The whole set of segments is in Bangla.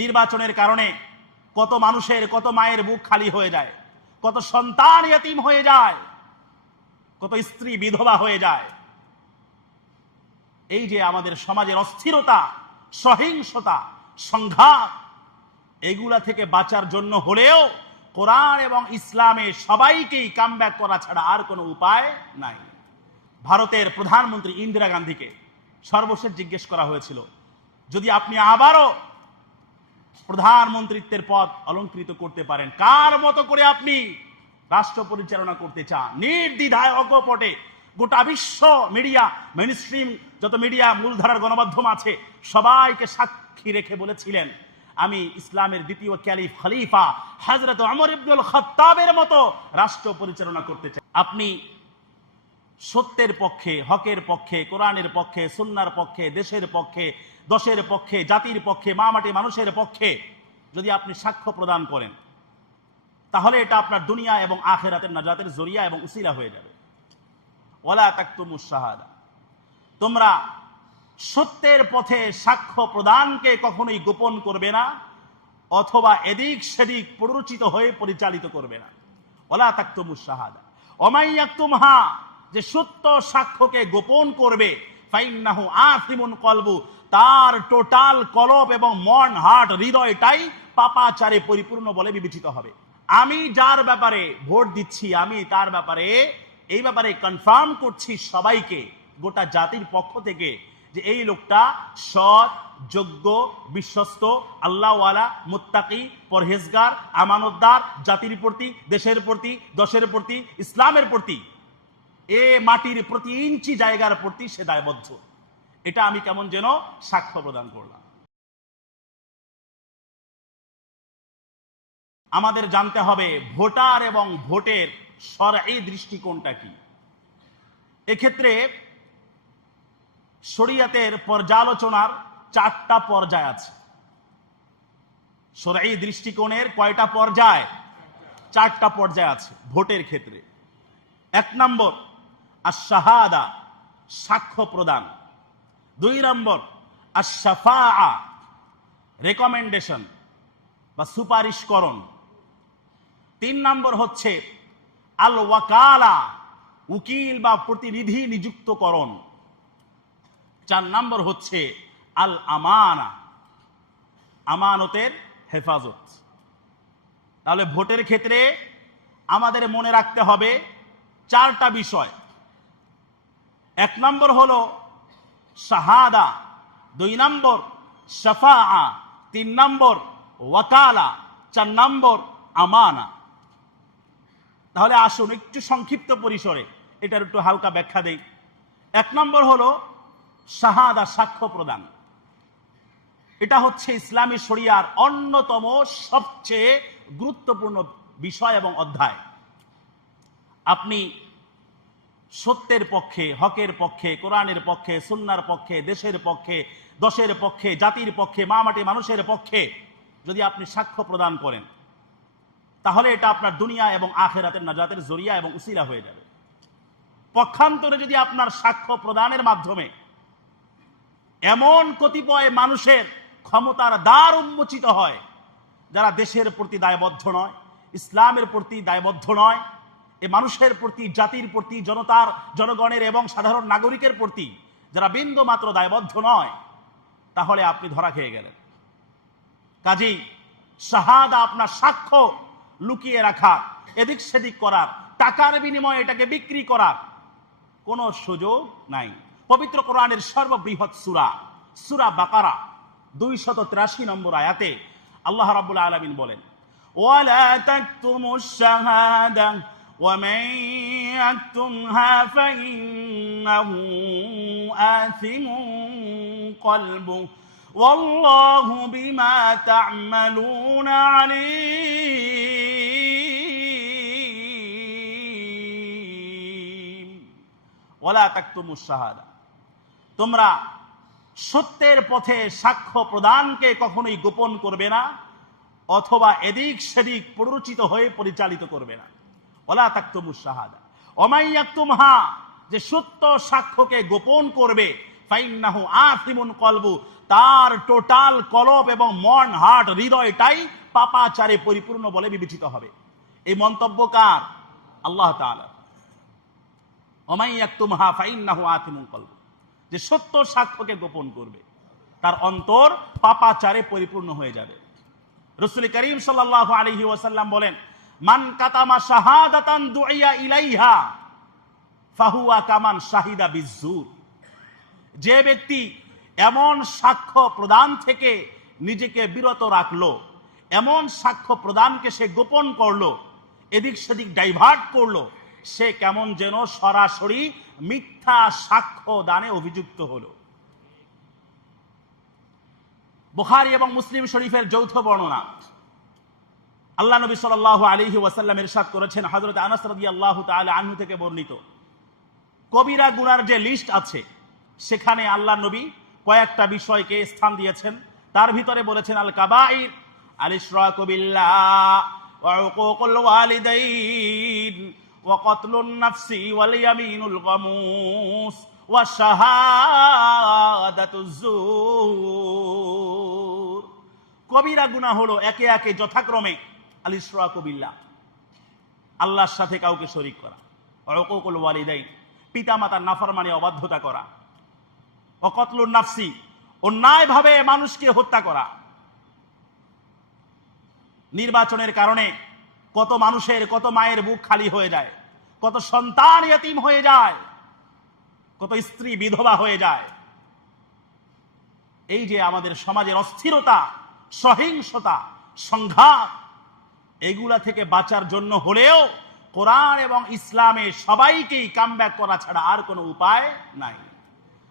নির্বাচনের কারণে কত মানুষের, কত মায়ের বুক খালি হয়ে যায়, কত সন্তান ইয়তিম হয়ে যায়, কত স্ত্রী বিধবা হয়ে যায়। এই যে আমাদের সমাজের অস্থিরতা, সহিংসতা, সংঘাত, এগুলা থেকে বাঁচার জন্য হলেও কোরআন এবং ইসলামে সবাইকেই কামব্যাক করা ছাড়া আর কোনো উপায় নাই। ভারতের প্রধানমন্ত্রী ইন্দিরা গান্ধীকে সর্বশেষ জিজ্ঞেস করা হয়েছিল, যদি আপনি আবারও প্রধানমন্ত্রিত্বের পদ অলঙ্কৃত করতে পারেন। কার মতো করে আপনি রাষ্ট্র পরিচালনা করতে চান? নির্দ্বিধায় অকপটে গোটা বিশ্ব মিডিয়া মেনস্ট্রিম যত মিডিয়া মূলধারার গণমাধ্যম আছে, সবাইকে সাক্ষী রেখে বলেছিলেন, আমি ইসলামের দ্বিতীয় ক্যালিফ খলিফা হজরত অমর ইবনুল খত্তাবের মতো রাষ্ট্র পরিচালনা করতে চাই। আপনি সত্যের পক্ষে, হকের পক্ষে, কোরআনের পক্ষে, সুন্নার পক্ষে, দেশের পক্ষে দশের পক্ষে, জাতির পক্ষে, মা মাটি মানুষের পক্ষে যদি আপনি সাক্ষ্য প্রদান করেন, তাহলে এটা আপনার দুনিয়া এবং আখেরাতের নাজাতের জরিয়া এবং উসিলা হয়ে যাবে। ওলা তাকতুমুস শাহাদা। তোমরা সত্যের পথে সাক্ষ্য প্রদানকে কখনোই গোপন করবে না, অথবা এদিক সেদিক প্ররোচিত হয়ে পরিচালিত করবে না। ওলা তাকতুমুস শাহাদা। অমাইয়াক্তুমহা যে সত্য সাক্ষ্যকে গোপন করবে, ফাইন্নাহু আফিমুন কলবু তার টোটাল কলব এবং মন হার্ট হৃদয়টাই পাপাচারে পরিপূর্ণ বলে বিবেচিত হবে। আমি যার ব্যাপারে ভোট দিচ্ছি, আমি তার ব্যাপারে, এই ব্যাপারে কনফার্ম করছি সবাইকে, গোটা জাতির পক্ষ থেকে, যে এই লোকটা সৎ, যোগ্য, বিশ্বস্ত, আল্লাহওয়ালা, মুত্তাকি, পরহেজগার, আমানতদার, জাতির প্রতি, দেশের প্রতি, দশের প্রতি, ইসলামের প্রতি, এ মাটির প্রতি ইঞ্চি জায়গার প্রতি সে দায়বদ্ধ। এটা আমি কেমন যেন সাক্ষ্য প্রদান করলাম। আমাদের জানতে হবে ভোটার এবং ভোটের সরাই দৃষ্টিকোণটা কি। এক্ষেত্রে শরিয়াতের পর্যালোচনার চারটা পর্যায় আছে। সরাই দৃষ্টিকোণের কয়টা পর্যায়? চারটা পর্যায় আছে ভোটের ক্ষেত্রে। এক নম্বর আশাহাদা সাক্ষ্য প্রদান। দুই নম্বর আশাফা রেকমেন্ডেশন বা সুপারিশকরণ। তিন নম্বর হচ্ছে আল ওয়াকালা উকিল বা প্রতিনিধি নিযুক্তকরণ। চার নম্বর হচ্ছে আল আমানা আমানতের হেফাজত। তাহলে ভোটের ক্ষেত্রে আমাদের মনে রাখতে হবে চারটা বিষয়। এক নম্বর হলো শাহাদা, দুই নম্বর শফা তিন নম্বর ওয়াকালা, চার নম্বর আমানা। তাহলে আসুন একটু সংক্ষিপ্ত পরিসরে এটার একটু হালকা ব্যাখ্যা দেই। এক নম্বর হলো শাহাদা সাক্ষ্য প্রদান। এটা হচ্ছে ইসলামী শরিয়ার অন্যতম সবচেয়ে গুরুত্বপূর্ণ বিষয় এবং অধ্যায়। আপনি সত্যের পক্ষে, হকের পক্ষে, কোরআনের পক্ষে, সুন্নার পক্ষে, দেশের পক্ষে, দশের পক্ষে, জাতির পক্ষে, মা মাটি মানুষের পক্ষে যদি আপনি সাক্ষ্য প্রদান করেন, তাহলে এটা আপনার দুনিয়া এবং আখেরাতের নাজাতের জরিয়া এবং উসিলা হয়ে যাবে। পক্ষান্তরে যদি আপনার সাক্ষ্য প্রদানের মাধ্যমে এমন কতিপয় মানুষের ক্ষমতার দ্বার উন্মোচিত হয়, যারা দেশের প্রতি দায়বদ্ধ নয়, ইসলামের প্রতি দায়বদ্ধ নয় এ মানুষের প্রতি, জাতির প্রতি, জনতার, জনগণের এবং সাধারণ নাগরিকের প্রতি যারা বিন্দু মাত্র দায়বদ্ধ নয়, তাহলে আপনি ধরা খেয়ে গেলেন। কাজেই শাহাদা আপনার সাক্ষ্য লুকিয়ে রাখা, এদিক সেদিক করার, টাকার বিনিময়ে এটাকে বিক্রি করার কোনো সুযোগ নাই। পবিত্র কোরআনের সর্ববৃহৎ সুরা সুরা বাকারা দুই শত তিরাশি নম্বর আয়াতে আল্লাহ রাবুল আলমিন বলেন, ওয়ালা তাকতুমুশ শাহাদা ومن يكتمها فإنه آثم قلبه والله بما تعملون عليم ওলা তাকতুমুস শাহাদা তোমরা সত্যের পথে সাক্ষ্য প্রদানকে কখনোই গোপন করবে না অথবা এদিক সেদিক প্ররোচিত হয়ে পরিচালিত করবে না ওলা শাহাদা। যে সত্য সাক্ষ্যকে গোপন করবে, ফাইন্নাহু আফিমুন কলবু, তার টোটাল কলব এবং মন হার্ট হৃদয়টাই পাপাচারে পরিপূর্ণ বলে বিবেচিত হবে। এই মন্তব্য কার? আল্লাহ ফাইন্নাহু আতিমুল কলব, যে সত্য সাক্ষ্যকে গোপন করবে, তার অন্তর পাপাচারে পরিপূর্ণ হয়ে যাবে। রসুল করিম সাল্লাল্লাহু আলাইহি ওয়াসাল্লাম বলেন মান কাতামা শাহাদাতান ইলাইহা, ফাহুয়া কামান শাহিদা বিজ্জুর। যে ব্যক্তি এমন সাক্ষ্য প্রদান থেকে নিজেকে বিরত রাখল, এমন সাক্ষ্য প্রদানকে সে গোপন করল, এদিক সেদিক ডাইভার্ট করল, সে কেমন যেন সরাসরি মিথ্যা সাক্ষ্য দানে অভিযুক্ত হলো। বুখারী এবং মুসলিম শরীফের যৌথ বর্ণনা। আল্লাহ নবী সাল্লাল্লাহু আলাইহি ওয়াসাল্লাম ইরশাদ করেছেন, হযরত আনাস রাদিয়াল্লাহু তাআলা আনহু থেকে বর্ণিত। কবিরা গুনার যে লিস্ট আছে, সেখানে আল্লাহ নবী কয়েকটা বিষয়কে স্থান দিয়েছেন। তার ভিতরে বলেছেন আল কাবাইর আল ইশরাকু নাফসি ওয়া কবিরা গুনাহ হলো একে একে যথাক্রমে আল আল্লাহর সাথে কাউকে শরিক করা। অকুকুল ওয়ালিদাইন। পিতা মাতার নাফরমানি, অবাধ্যতা করা। অকতলুর নাফসি। অন্যায়ভাবে মানুষকে হত্যা করা। নির্বাচনের কারণে কত মানুষের, কত মায়ের বুক খালি হয়ে যায়। কত সন্তান ইয়তিম হয়ে যায়। কত স্ত্রী বিধবা হয়ে যায়। এই যে আমাদের সমাজের অস্থিরতা, সহিংসতা, সংঘাত এগুলা থেকে বাঁচার জন্য হলেও কোরআন এবং ইসলামে সবাইকেই কামব্যাক করা ছাড়া আর কোনো উপায় নাই।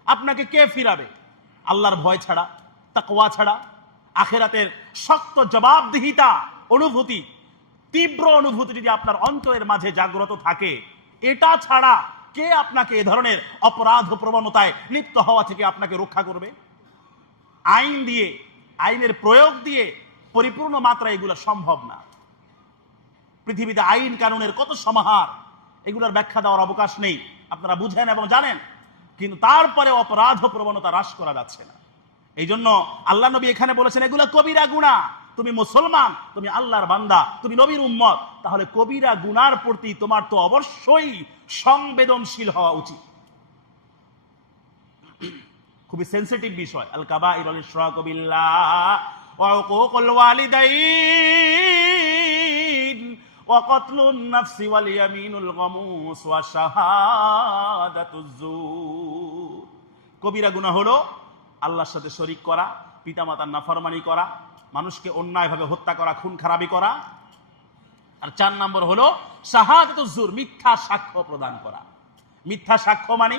আপনাকে কে ফিরাবে? আল্লাহর ভয় ছাড়া, তাকওয়া ছাড়া, আখেরাতের শক্ত জবাবদিহিতা, অনুভূতি, তীব্র অনুভূতি যদি আপনার অন্তরের মাঝে জাগ্রত থাকে, এটা ছাড়া কে আপনাকে এ ধরনের অপরাধ প্রবণতায় লিপ্ত হওয়া থেকে আপনাকে রক্ষা করবে? আইন দিয়ে, আইনের প্রয়োগ দিয়ে পরিপূর্ণ মাত্রা এগুলো সম্ভব না। পৃথিবীতে আইন কানুনের কত সমাহার, এগুলোর ব্যাখ্যা দেওয়ার অবকাশ নেই। আপনারা বুঝেন এবং জানেন। কিন্তু তারপরে অপরাধ প্রবণতা হ্রাস করা যাচ্ছে না। এই জন্য আল্লাহ নবী এখানে বলেছেন, এগুলো কবিরা গুণা তুমি মুসলমান, তুমি আল্লাহর বান্দা, তুমি নবীর উম্মত। তাহলে কবিরা গুনার প্রতি তোমার তো অবশ্যই সংবেদনশীল হওয়া উচিত। খুবই সেন্সিটিভ বিষয়। আল কাবাইর আল ইশরাকু বিল্লাহ ওয়া উকুকুল ওয়ালিদাইন। ওয়াল ইয়ামিনুল গামুস ওয়া শাহাদাতুজ জুর কবিরা গুনাহ হলো আল্লাহর সাথে শরিক করা, পিতামাতার নাফরমানি করা, মানুষকে অন্যায়ভাবে হত্যা করা, খুন খারাপি করা। আর চার নম্বর হলো শাহাদাতুজ জুর মিথ্যা সাক্ষ্য প্রদান করা। মিথ্যা সাক্ষ্য মানে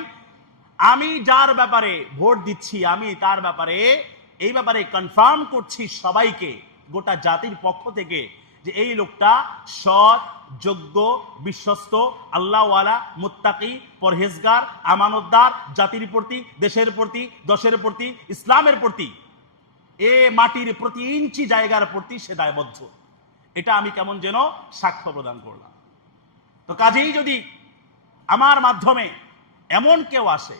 আমি যার ব্যাপারে ভোট দিচ্ছি, আমি তার ব্যাপারে, এই ব্যাপারে কনফার্ম করছি সবাইকে, গোটা জাতির পক্ষ থেকে যে এই লোকটা সৎ, যোগ্য, বিশ্বস্ত, আল্লাহওয়ালা, মুত্তাকি, পরহেজগার, আমানতদার, জাতির প্রতি, দেশের প্রতি, দশের প্রতি, ইসলামের প্রতি। এ মাটির প্রতি ইঞ্চি জায়গার প্রতি সে দায়বদ্ধ। এটা আমি কেমন যেন সাক্ষ্য প্রদান করলাম। তো কাজেই যদি আমার মাধ্যমে এমন কেউ আসে,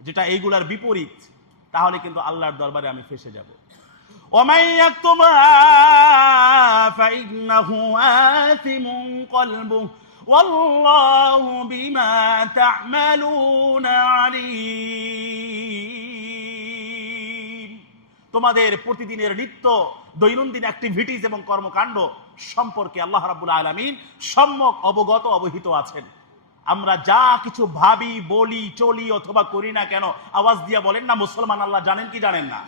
যেটা এইগুলার বিপরীত, তাহলে কিন্তু আল্লাহর দরবারে আমি ফেসে যাব। ومن يكتمها فإنه آثم قلبه والله بما تعملون عليم তোমাদের প্রতিদিনের নিত্য দৈনন্দিন অ্যাক্টিভিটিস এবং কর্মকাণ্ড সম্পর্কে আল্লাহ রাব্বুল আলামিন সম্যক অবগত অবহিত আছেন আমরা যা কিছু ভাবি বলি চলি অথবা করি না কেন আওয়াজ দিয়া বলেন না মুসলমান আল্লাহ জানেন কি জানেন না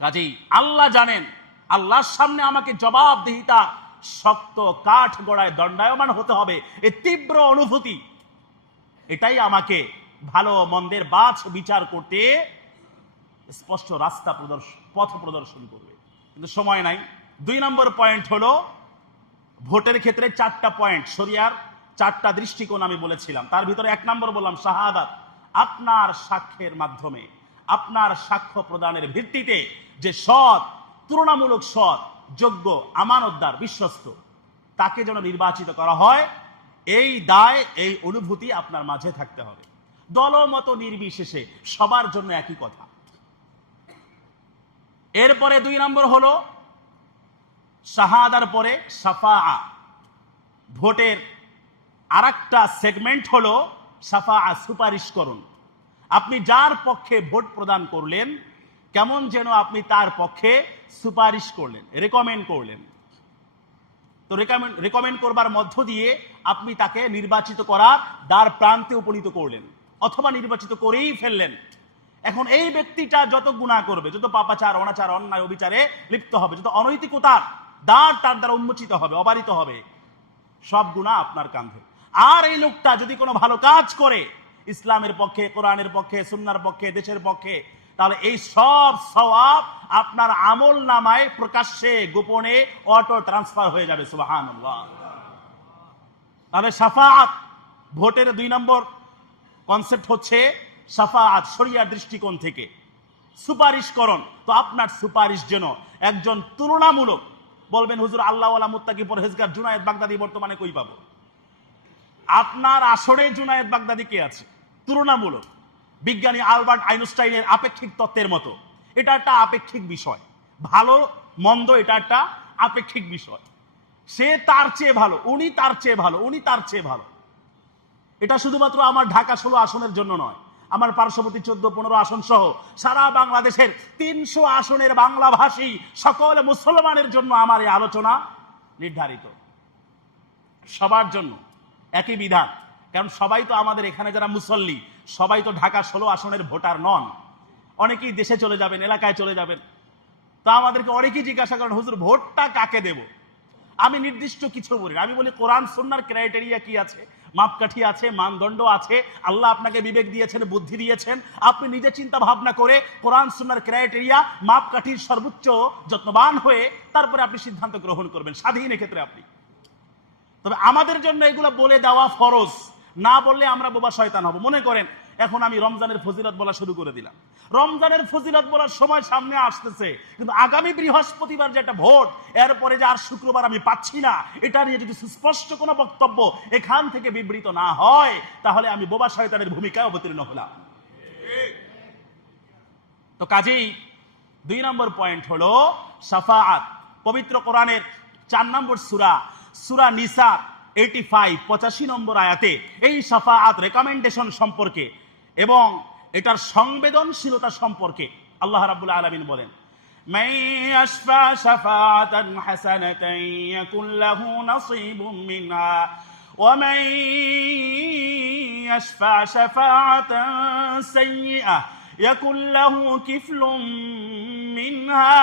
কাজেই আল্লাহ জানেন, আল্লাহর সামনে আমাকে জবাবদিহিতা শক্ত কাঠ গড়ায় দণ্ডায়মান হতে হবে। এই তীব্র অনুভূতি। এটাই আমাকে ভালো মন্দের বাছ বিচার করতে স্পষ্ট রাস্তা প্রদর্শন পথ প্রদর্শন করবে। কিন্তু সময় নাই। দুই নম্বর পয়েন্ট হলো, ভোটের ক্ষেত্রে চারটা পয়েন্ট, শরিয়ার চারটা দৃষ্টিকোণ আমি বলেছিলাম। তার ভিতরে এক নম্বর বললাম শাহাদাত, আপনার সাক্ষ্যের মাধ্যমে। আপনার সাক্ষ্য প্রদানের ভিত্তিতে যে সৎ, তুলনামূলক সৎ, যোগ্য, আমানতদার, বিশ্বস্ত, তাকে যেন নির্বাচিত করা হয়, এই দায়, এই অনুভূতি আপনার মাঝে থাকতে হবে। দলমত নির্বিশেষে সবার জন্য একই কথা। এরপরে দুই নম্বর হলো, শাহাদার পরে সাফা ভোটের আরেকটা সেগমেন্ট হলো সাফা সুপারিশ করুন। আপনি যার পক্ষে ভোট প্রদান করলেন, কেমন যেন আপনি তার পক্ষে সুপারিশ করলেন রেকমেন্ড করলেন। তো রেকমেন্ড রেকমেন্ড করবার মধ্য দিয়ে আপনি তাকে নির্বাচিত করার দ্বার প্রান্তে উপনীত করলেন, অথবা নির্বাচিত করেই ফেললেন। এখন এই ব্যক্তিটা যত গুণা করবে, যত পাপাচার, অনাচার, অন্যায়, অবিচারে লিপ্ত হবে, যত অনৈতিকতার দ্বার তার দ্বারা উন্মোচিত হবে, অবারিত হবে, সব গুণা আপনার কাঁধে। আর এই লোকটা যদি কোনো ভালো কাজ করে ইসলামের পক্ষে, কোরআনের পক্ষে, সুন্নার পক্ষে, দেশের পক্ষে, তাহলে এই সব সওয়াব আপনার আমল নামায় প্রকাশ্যে, গোপনে, অটো ট্রান্সফার হয়ে যাবে সুবাহান তাহলে সাফাত ভোটের দুই নম্বর কনসেপ্ট হচ্ছে সাফাত শরিয়ার দৃষ্টিকোণ থেকে। সুপারিশ সুপারিশকরণ, তো আপনার সুপারিশ যেন একজন তুলনামূলক, বলবেন, হুজুর আল্লাহ মুত্তাকি পরহেজগার জুনায়েদ বাগদাদি বর্তমানে কই পাবো? আপনার আসরে জুনায়েদ বাগদাদি কে আছে? তুলনামূলক বিজ্ঞানী আলবার্ট আইনস্টাইনের আপেক্ষিক তত্ত্বের মতো। এটা একটা আপেক্ষিক বিষয়। ভালো, মন্দ, এটা একটা আপেক্ষিক বিষয়। সে তার চেয়ে ভালো, উনি তার চেয়ে ভালো, উনি তার চেয়ে ভালো। এটা শুধুমাত্র আমার ঢাকা ষোলো আসনের জন্য নয়, আমার পার্শ্ববর্তী চোদ্দ, পনেরো আসন সহ সারা বাংলাদেশের তিনশো আসনের বাংলা ভাষী সকল মুসলমানের জন্য আমার এই আলোচনা নির্ধারিত। সবার জন্য একই বিধান কারণ সবাই তো আমাদের এখানে যারা মুসল্লি, সবাই তো ঢাকা ষোলো আসনের ভোটার নন। অনেকেই দেশে চলে যাবেন, এলাকায় চলে যাবেন। তা আমাদেরকে অনেকেই জিজ্ঞাসা করেন, হুজুর, ভোটটা কাকে দেব? আমি নির্দিষ্ট কিছু বলি। আমি বলি, কোরআন সন্ন্যার ক্রাইটেরিয়া কি আছে? মাপকাঠি আছে? মানদণ্ড আছে? আল্লাহ আপনাকে বিবেক দিয়েছেন, বুদ্ধি দিয়েছেন। আপনি নিজে চিন্তা ভাবনা করে কোরআন, সুন্নার ক্রাইটেরিয়া, মাপকাঠির সর্বোচ্চ যত্নবান হয়ে তারপরে আপনি সিদ্ধান্ত গ্রহণ করবেন, স্বাধীন ক্ষেত্রে আপনি। তবে আমাদের জন্য এগুলো বলে দেওয়া ফরজ। না বললে আমরা বোবা শয়তান হব। মনে করেন, এখন আমি রমজানের ফজিলত বলা শুরু করে দিলাম। রমজানের ফজিলত বলার সময় সামনে আসতেছে, কিন্তু আগামী বৃহস্পতিবার যে একটা ভোট, এরপরে যে আর শুক্রবার আমি পাচ্ছি না, এটা নিয়ে যদি সুস্পষ্ট কোনো বক্তব্য এখান থেকে বিবৃত না হয়, তাহলে আমি বোবা শয়তানের ভূমিকায় অবতীর্ণ হলাম। তো কাজেই দুই নম্বর পয়েন্ট হলো সাফাআত পবিত্র কোরআনের চার নম্বর সুরা সুরা নিসা এইটি ফাইভ পঁচাশি নম্বর আয়াতে এই সাফাআত রেকমেন্ডেশন সম্পর্কে এবং এটার সংবেদনশীলতা সম্পর্কে আল্লাহ রাবুল আলমিন বলেন من يشفع شفاعة حسنة يكن له نصيب منها ومن يشفع شفاعة سيئة يكن له كفل منها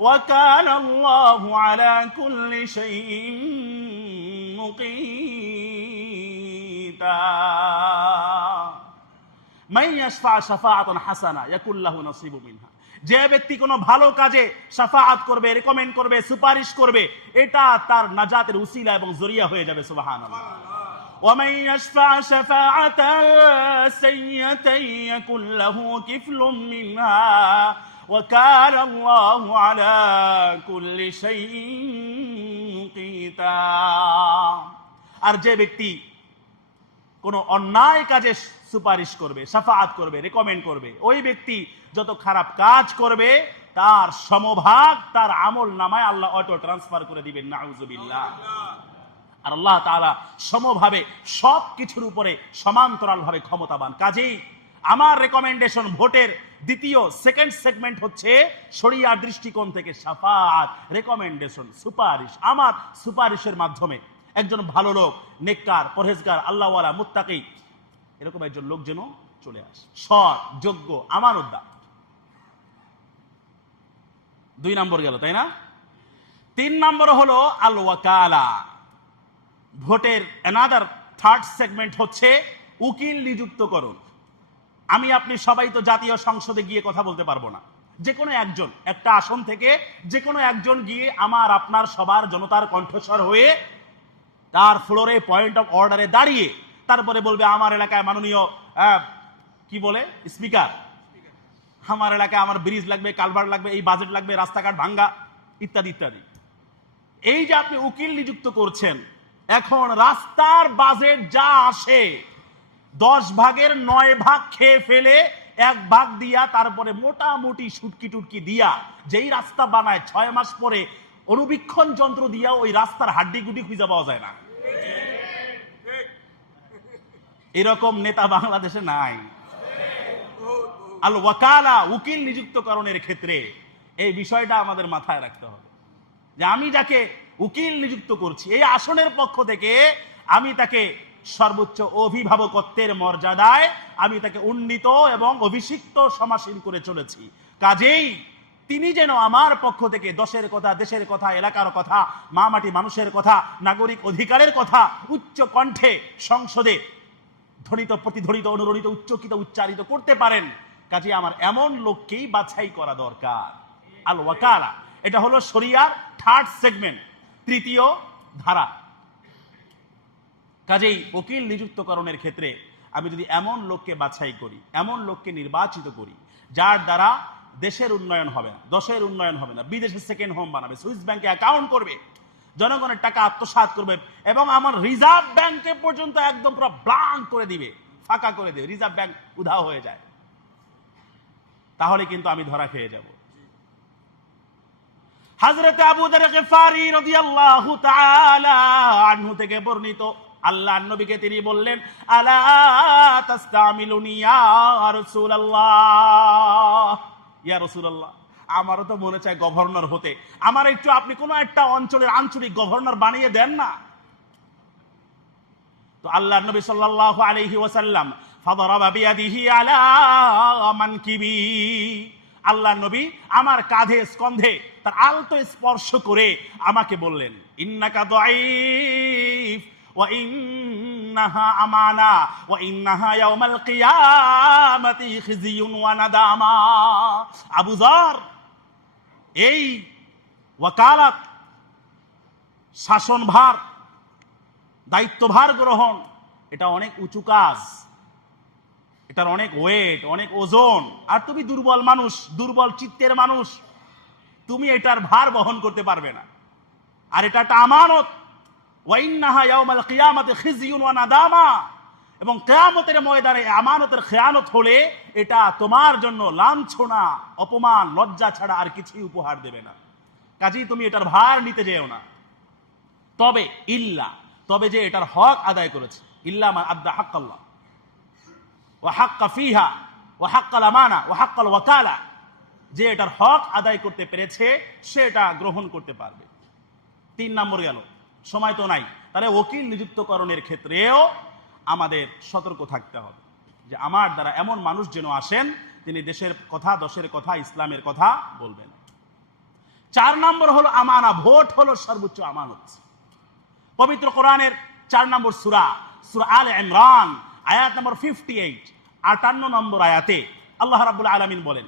وكان الله على كل شيء مقيتا من يشفع شفاعة حسنة يكن له نصيب منها যে ব্যক্তি কোনো ভালো কাজে সাফাআত করবে রেকমেন্ড করবে সুপারিশ করবে এটা তার নাজাতের উসিলা এবং জরিয়া হয়ে যাবে সুবহানাল্লাহ ومن يشفع شفاعة سيئة يكن له كفل منها وكان الله على كل شيء مقيتا আর যে ব্যক্তি কোন অন্যায় কাজে সুপারিশ করবে সাফাআত করবে রেকমেন্ড করবে ওই ব্যক্তি যত খারাপ কাজ করবে তার সমভাগ তার আমল নামায় আল্লাহ অটো ট্রান্সফার করে দিবেন নাউজুবিল্লাহ আর আল্লাহ তাআলা সমভাবে সব কিছুর উপরে সমান্তরাল ভাবে ক্ষমতাবান কাজেই আমার রেকমেন্ডেশন ভোটের দ্বিতীয় সেকেন্ড সেগমেন্ট হচ্ছে শরিয়ার দৃষ্টিকোণ থেকে সাফাত রেকমেন্ডেশন সুপারিশ। আমার সুপারিশের মাধ্যমে একজন ভালো লোক, নেককার, পরহেজগার, আল্লাহওয়ালা, মুত্তাকি, এরকম একজন লোক যেন চলে আসে। সৎ, যোগ্য, আমার উদ্যা দুই নম্বর গেল, তাই না? তিন নম্বর হলো আল ওয়াকালা ভোটের অ্যানাদার থার্ড সেগমেন্ট হচ্ছে উকিল নিযুক্ত করুন। আমি, আপনি সবাই তো জাতীয় সংসদে গিয়ে কথা বলতে পারব না। যে কোনো একজন, একটা আসন থেকে যে কোনো একজন গিয়ে আমার, আপনার সবার জনতার কণ্ঠস্বর হয়ে তার ফ্লোরে, পয়েন্ট অফ অর্ডারে দাঁড়িয়ে তারপরে বলবে, আমার এলাকায় মাননীয় কি বলে, স্পিকার? আমার এলাকায় আমার ব্রিজ লাগবে কালভার লাগবে, এই বাজেট লাগবে, রাস্তাঘাট ভাঙ্গা, ইত্যাদি ইত্যাদি। এই যে আপনি উকিল নিযুক্ত করছেন, এখন রাস্তার বাজেট যা আসে দশ ভাগের নয় ভাগ খেয়ে ফেলে এক ভাগ দিয়া তারপরে মোটামুটি সুটকি টুটকি দিয়া, যেই রাস্তা বানায় ছয় মাস পরে অনুবীক্ষণ যন্ত্র দিয়া ওই রাস্তার হাড্ডি গুডি খুঁজে পাওয়া যায় না। এরকম নেতা বাংলাদেশে নাই। আল ওয়াকালা, উকিল নিযুক্তকরণের ক্ষেত্রে এই বিষয়টা আমাদের মাথায় রাখতে হবে। যে আমি যাকে উকিল নিযুক্ত করছি, এই আসনের পক্ষ থেকে আমি তাকে সর্বোচ্চ অভিভাবকত্বের মর্যাদায় আমি তাকে উন্নীত এবং অভিষিক্ত সমাসীন করে চলেছি। কাজেই তিনি যেন আমার পক্ষ থেকে দশের কথা, দেশের কথা, এলাকার কথা, মা মাটি মানুষের কথা, নাগরিক অধিকারের কথা, উচ্চ কণ্ঠে সংসদে ধ্বনিত, প্রতিধ্বনিত, অনুরণিত, উচ্চকিত, উচ্চারিত করতে পারেন। কাজে আমার এমন লোককেই বাছাই করা দরকার। আল ওয়াকালা এটা হলো শরিয়ার থার্ড সেগমেন্ট তৃতীয় ধারা। কাজেই উকিল নিযুক্তকরণের ক্ষেত্রে আমি যদি এমন লোককে বাছাই করি, এমন লোককে নির্বাচিত করি, যার দ্বারা দেশের উন্নয়ন হবে না, দশের উন্নয়ন হবে না, বিদেশে সেকেন্ড হোম বানাবে, সুইস ব্যাংকে অ্যাকাউন্ট করবে, জনগণের টাকা আত্মসাৎ করবে এবং আমার রিজার্ভ ব্যাংকে পর্যন্ত একদম পুরো ব্লাঙ্ক করে দিবে, ফাঁকা করে দেবে, রিজার্ভ ব্যাংক উধাও হয়ে যায়। তাহলে কিন্তু আমি ধরা খেয়ে যাব। হযরত আবু দর গিফারি রাদিয়াল্লাহু তাআলা আনহু থেকে বর্ণিত আল্লাহর নবীকে তিনি বললেন, আলা তাস্তামিলুনি রাসূলুল্লাহ। রাসূলুল্লাহ, আমারও তো মনে চায় গভর্নর হতে। আমার একটু আপনি কোনো একটা অঞ্চলের আঞ্চলিক গভর্নর বানিয়ে দেন না। তো আল্লাহ নবী সাল্লাল্লাহু আলাইহি ওয়াসাল্লাম, ফাদারাবা বিয়াদিহি আলা মানকিবি। আল্লাহ নবী আমার কাঁধে স্কন্ধে তার আলতো স্পর্শ করে আমাকে বললেন, ইন্নাকা দাঈফ। ওয়া ইন্নাহা ইয়াউমাল কিয়ামাতি খিজিয়ুন ওয়া নাদামা। আবু যর, এই ওয়াকালাত, শাসনভার, দায়িত্বভার গ্রহণ, এটা অনেক উঁচু কাজ। এটার অনেক ওয়েট অনেক ওজন। আর তুমি দুর্বল মানুষ, দুর্বল চিত্তের মানুষ, তুমি এটার ভার বহন করতে পারবে না। আর এটা একটা আমানত। ওয়াইন্নাহা ইয়াউমাল কিয়ামাতে খিজিয়ুন ওয়া নাদামা। এবং কেয়ামতের ময়দানে আমানতের খেয়ানত হলে এটা তোমার জন্য লাঞ্ছনা, অপমান, লজ্জা ছাড়া আর কিছুই উপহার দেবে না। কাজেই তুমি এটার ভার নিতে যেও না। তবে ইল্লা, তবে যে এটার হক আদায় করেছে। ইল্লা আদা হাক্কাল্লাহ। ও হাক্কা ফিহা ও হাক্কাল আমানা ও হাক্কাল ওয়াকালা যে এটার হক আদায় করতে পেরেছে, সে এটা গ্রহণ করতে পারবে। তিন নম্বর গেল। সময় তো নাই। তাহলে ওকিল নিযুক্তকরণের ক্ষেত্রেও আমাদের সতর্ক থাকতে হবে। যে আমার দ্বারা এমন মানুষ যেন আসেন, তিনি দেশের কথা, দশের কথা, ইসলামের কথা বলবেন। চার নম্বর হলো আমানা, ভোট হলো সর্বোচ্চ আমানত। পবিত্র কোরআনের চার নম্বর সুরা সুরা আল ইমরান, আয়াত নম্বর ফিফটি এইট আটান্ন নম্বর আয়াতে আল্লাহ রাবুল আলমিন বলেন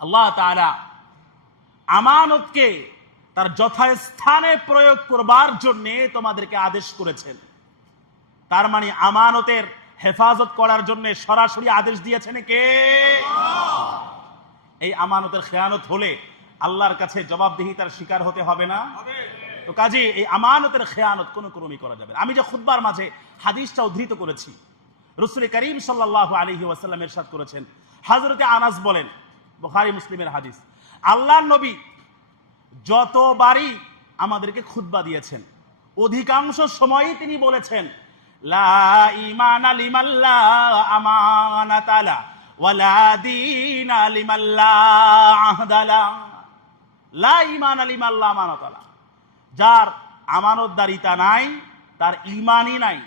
আল্লাহ আমানতকে তার যথাস্থানে প্রয়োগ করবার জন্যে তোমাদেরকে আদেশ করেছেন। তার মানে আমানতের হেফাজত করার জন্য সরাসরি আদেশ দিয়েছেন কে? এই আমানতের খেয়ানত হলে আল্লাহর কাছে জবাবদিহিতার শিকার হতে হবে না? তো কাজে এই আমানতের খেয়ানত কোনো ক্রমই করা যাবে আমি যে খুদ্বার মাঝে হাদিসটা উদ্ধৃত করেছি। রসুল করিম সাল্লাহ আলহি ওয়াসাল্লাম এরশাদ করেছেন। হাজরতে আনাস বলেন, বুখারী মুসলিমের হাদিস আল্লাহ নবী যতবারই আমাদেরকে খুতবা দিয়েছেন, অধিকাংশ সময়ই তিনি বলেছেন, লা ইমানা লিমাল্লা আমানাতালা ওয়ালা দীনা লা ইমান যার আমানতদারিতা নাই, তার ইমানই নাই।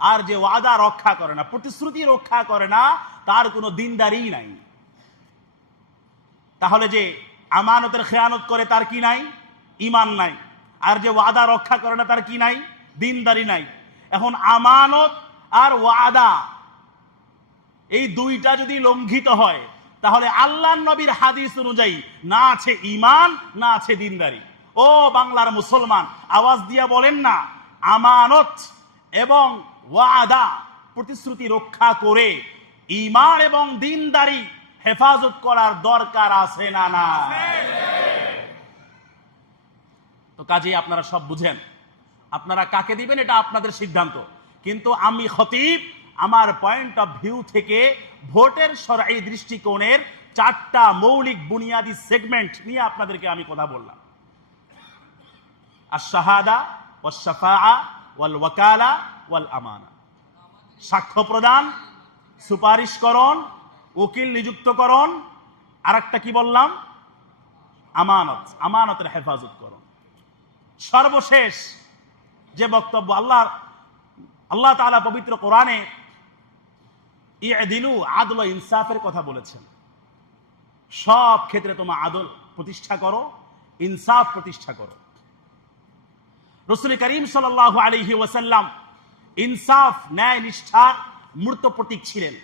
আর যে ওয়াদা রক্ষা করে না, প্রতিশ্রুতি রক্ষা করে না, তার কোনো দিনদারি নাই। তাহলে যে আমানতের খেয়ানত করে তার কি নাই? ইমান নাই। আর যে ওয়াদা রক্ষা করে না, তার কি নাই? দিনদারি নাই। এখন আমানত আর ওয়াদা, এই দুইটা যদি লঙ্ঘিত হয়, তাহলে আল্লাহ নবীর হাদিস অনুযায়ী না আছে ইমান না আছে দিনদারি। ও বাংলার মুসলমান, আওয়াজ দিয়া বলেন না, আমানত এবং ওয়াদা, প্রতিশ্রুতি রক্ষা করে ইমান এবং দিনদারি হেফাজত করার দরকার আছে না না তো কাজেই আপনারা সব বুঝেন। আপনারা কাকে দিবেন এটা আপনাদের সিদ্ধান্ত। কিন্তু আমি খতিব, আমার পয়েন্ট অফ ভিউ থেকে ভোটের সরাই দৃষ্টিকোণের চারটা মৌলিক বুনিয়াদী সেগমেন্ট নিয়ে আপনাদেরকে আমি কথা বললাম। আর শাহাদা ওয়াল ওয়াকালা ওয়াল আমানা সাক্ষ্য প্রদান সুপারিশকরণ উকিল নিযুক্তকরণ আর একটা কি বললাম? আমানত, আমানতের হেফাজত করুন সর্বশেষ যে বক্তব্য, আল্লাহ আল্লাহ তাআলা পবিত্র কোরআনে দিলু আদল ও ইনসাফের কথা বলেছেন। সব ক্ষেত্রে তোমার আদল প্রতিষ্ঠা করো, ইনসাফ প্রতিষ্ঠা করো। রসুল করিম সাল্লাহ আলহি ওয়াসাল্লাম ইনসাফ, ন্যায় নিষ্ঠার মূর্ত প্রতীক ছিলেন।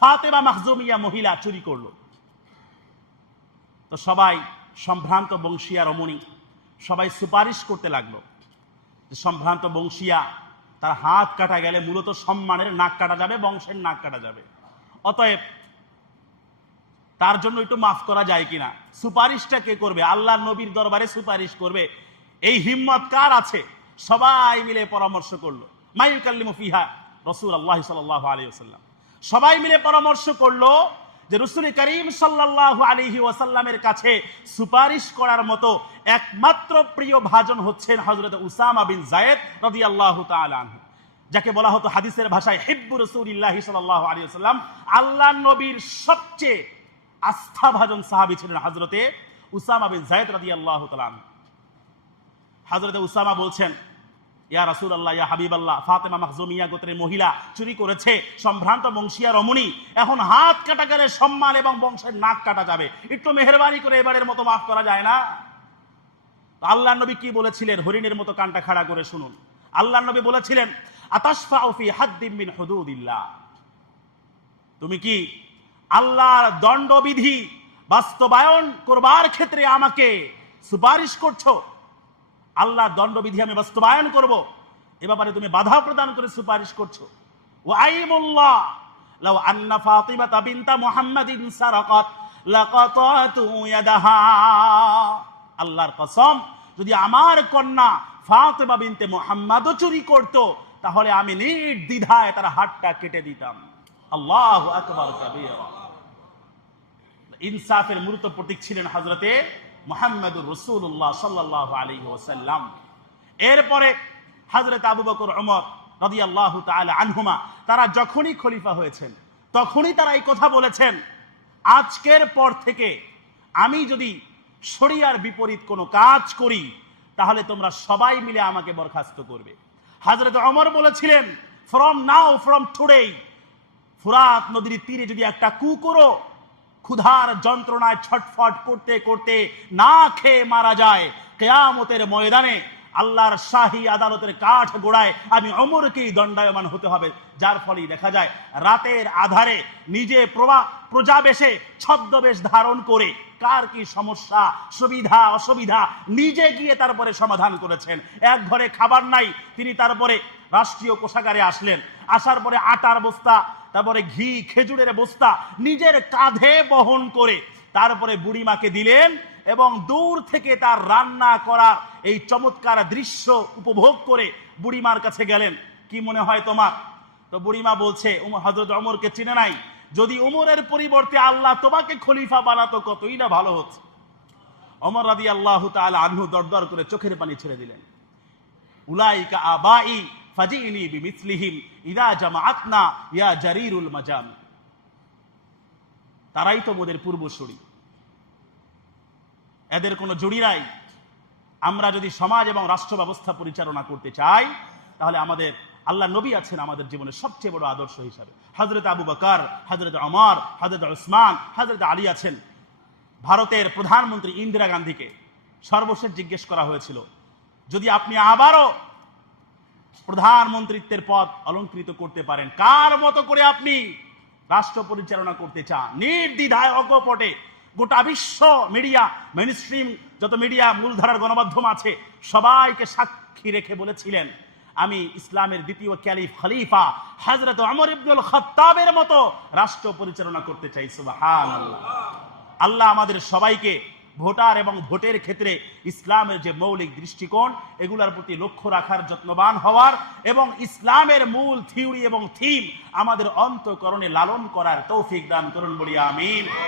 ফাতেমা মাহজুমিয়া মহিলা চুরি করল। তো সবাই সম্ভ্রান্ত বংশীয়া রমণী, সবাই সুপারিশ করতে লাগল। সম্ভ্রান্ত বংশীয়া তার হাত কাটা গেলে মূলত সম্মানের নাক কাটা যাবে, বংশের নাক কাটা যাবে। অতএব তার জন্য একটু মাফ করা যায় কিনা? সুপারিশটা কে করবে? আল্লাহ নবীর দরবারে সুপারিশ করবে। এই হিম্মত কার আছে? সবাই মিলে পরামর্শ করল। মাইকাল্লি মুফিহা রসুল আল্লাহ সাল্লাহ সবাই মিলে পরামর্শ করল যে রসুল করিম সাল্লাহ আলিহি ওয়াসাল্লামের কাছে সুপারিশ করার মতো একমাত্র প্রিয় ভাজন হচ্ছেন হজরত উসামা বিন জায়েদ রদি আল্লাহ তালু যাকে বলা হতো হাদিসের ভাষায় হিব্বু রসুল্লাহ সাল্লাহ আলী আল্লাহ নবীর সবচেয়ে আস্থা ভাজন সাহাবি ছিলেন হজরতে উসামা বিন জায়েদ রদি আল্লাহ তালু হজরত উসামা বলছেন, ইয়া রাসুল আল্লাহ ইয়া হাবিব আল্লাহ ফাতেমা মাহজুমিয়া গোত্রের মহিলা চুরি করেছে, সম্ভ্রান্ত বংশিয়া রমণী, এখন হাত কাটা গেলে সম্মান এবং বংশের নাক কাটা যাবে। একটু মেহরবানি করে এবারের মতো মাফ করা যায় না? আল্লাহ নবী কি বলেছিলেন? হরিণের মতো কানটা খাড়া করে শুনুন। আল্লাহ নবী বলেছিলেন আতাসফা ওফি হাদ্দিম হুদুদিল্লাহ। তুমি কি আল্লাহর দণ্ডবিধি বাস্তবায়ন করবার ক্ষেত্রে আমাকে সুপারিশ করছ? আল্লাহ দণ্ডবিধি আমি বাস্তবায়ন করব। এ ব্যাপারে তুমি বাধা প্রদান করে সুপারিশ করছ। আমার কন্যা চুরি করত, তাহলে আমি নির্দ্বিধায় তার হাতটা কেটে দিতাম। আল্লাহু ইনসাফের মূর্ত প্রতীক ছিলেন হজরতে মোহাম্মদুর রসুল্লাহ সাল্লাহ আলী ওসাল্লাম এরপরে হজরত আবু বকর অমর রদি আনহুমা, তারা যখনই খলিফা হয়েছেন, তখনই তারা এই কথা বলেছেন, আজকের পর থেকে আমি যদি শরিয়ার বিপরীত কোনো কাজ করি, তাহলে তোমরা সবাই মিলে আমাকে বরখাস্ত করবে। হজরত অমর বলেছিলেন ফ্রম নাও ফ্রম টুডে ফুরাত নদীর তীরে যদি একটা কু করো ক্ষুধার যন্ত্রণায় ছটফট করতে করতে না খেয়ে মারা যায়। কেয়ামতের ময়দানে আল্লাহর শাহী আদালতের কাঠ গোড়ায় আমি অমরকেই দণ্ডায়মান হতে হবে। যার ফলেই দেখা যায়, রাতের আধারে নিজে প্রভা, প্রজাবেশে ছদ্মবেশ ধারণ করে কার কি সমস্যা, সুবিধা, অসুবিধা, নিজে গিয়ে তারপরে সমাধান করেছেন। এক ঘরে খাবার নাই, তিনি তারপরে রাষ্ট্রীয় কোষাগারে আসলেন। আসার পরে আটার বস্তা তারপরে ঘি, খেজুরের বস্তা নিজের কাঁধে বহন করে তারপরে বুড়িমাকে দিলেন এবং দূর থেকে তার রান্না করা এই চমৎকার দৃশ্য উপভোগ করে বুড়িমার কাছে গেলেন। কি মনে হয় তোমার? তো বুড়িমা বলছে হজরত অমরকে চিনে নাই? যদি উমরের পরিবর্তে আল্লাহ তোমাকে খলিফা বানাতো কতই না ভালো হচ্ছে অমর রাদি আল্লাহ তাআলা আনহু দরদর করে চোখের পানি ছেড়ে দিলেন। উলাইকা আবাই ফাজিনি বিমিসলিহিম ইদা জামাআতনা ইয়া জারিরুল মাজাম তারাই তো মোদের পূর্বসূরি। এদের কোনো জুড়ি আমরা যদি সমাজ এবং রাষ্ট্র ব্যবস্থা পরিচালনা করতে চাই, তাহলে আমাদের আল্লাহ নবী আছেন আমাদের জীবনের সবচেয়ে বড় আদর্শ হিসাবে। হজরত আবু বকার হজরত অমর হজরত ওসমান হজরত আলী আছেন। ভারতের প্রধানমন্ত্রী ইন্দিরা গান্ধীকে সর্বশেষ জিজ্ঞেস করা হয়েছিল, যদি আপনি আবারও প্রধানমন্ত্রিত্বের পদ অলঙ্কৃত করতে পারেন। কার মতো করে আপনি রাষ্ট্র পরিচালনা করতে চান? নির্দ্বিধায় অকপটে গোটা বিশ্ব মিডিয়া মেনস্ট্রিম যত মিডিয়া মূলধারার গণমাধ্যম আছে, সবাইকে সাক্ষী রেখে বলেছিলেন, আমি ইসলামের দ্বিতীয় ক্যালিফ খলিফা হজরত আমর ইবনুল খত্তাবের মতো রাষ্ট্র পরিচালনা করতে চাই। সুবহানাল্লাহ। আল্লাহ আমাদের সবাইকে ভোটার এবং ভোটের ক্ষেত্রে ইসলামের যে মৌলিক দৃষ্টিকোণ, এগুলার প্রতি লক্ষ্য রাখার যত্নবান হওয়ার এবং ইসলামের মূল থিওরি এবং থিম আমাদের অন্তকরণে লালন করার তৌফিক দান করুন বলি, আমিন।